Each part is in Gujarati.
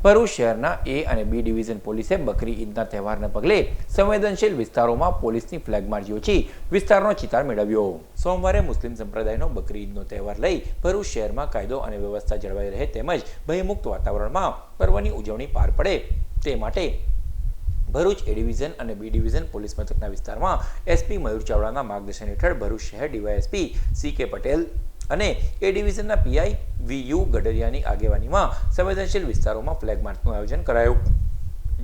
ભરૂચ શહેરના એ અને બી ડિવિઝન પોલીસે બકરી ઈદના તહેવારને પગલે સંવેદનશીલ વિસ્તારોમાં પોલીસની ફ્લેગ માર્ચ યોજી વિસ્તારનો ચિતાર મેળવ્યો. સોમવારે મુસ્લિમ સંપ્રદાયનો બકરી ઈદનો તહેવાર લઈ ભરૂચ શહેરમાં કાયદો અને વ્યવસ્થા જળવાઈ રહે તેમજ ભયમુક્ત વાતાવરણમાં પર્વની ઉજવણી પાર પડે તે માટે ભરૂચ એ ડિવિઝન અને બી ડિવિઝન પોલીસ મથકના વિસ્તારમાં એસપી મયુર ચાવડાના માર્ગદર્શન હેઠળ ભરૂચ શહેર ડીવાયએસપી સી કે પટેલ અને એ ડિવિઝનના પીઆઈ વી યુ ગડરિયાની આગેવાનીમાં સંવેદનશીલ વિસ્તારોમાં ફ્લેગ માર્ચનું આયોજન કરાયું.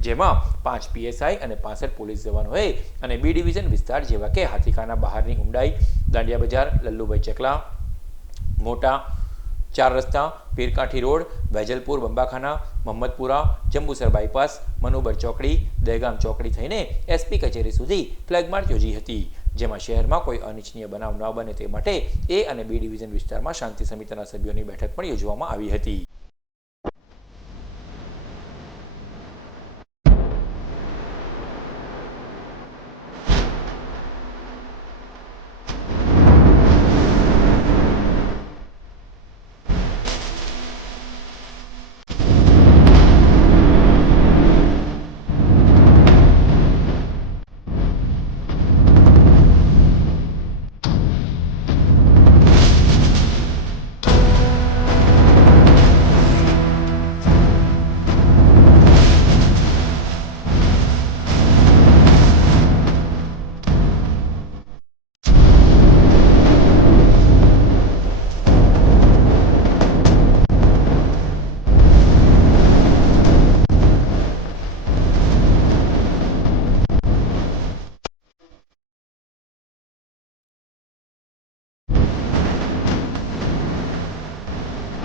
જેમાં પાંચ પીએસઆઈ અને પાસઠ પોલીસ જવાનોએ અને બી ડિવિઝન વિસ્તાર જેવા કે હાથીખાના બહારની ઊંડાઈ દાંડિયા બજાર, લલ્લુભાઈ ચકલા, મોટા ચાર રસ્તા, પીરકાંઠી રોડ, વેજલપુર, બંબાખાના, મહમ્મદપુરા, જંબુસર બાયપાસ, મનુબર ચોકડી, દહેગામ ચોકડી થઈને એસપી કચેરી સુધી ફ્લેગ માર્ચ યોજી હતી. જેમાં શહેરમાં કોઈ અનિચ્છનીય બનાવ ન બને તે માટે એ અને બી ડિવિઝન વિસ્તારમાં શાંતિ સમિતિના સભ્યોની બેઠક પણ યોજવામાં આવી હતી.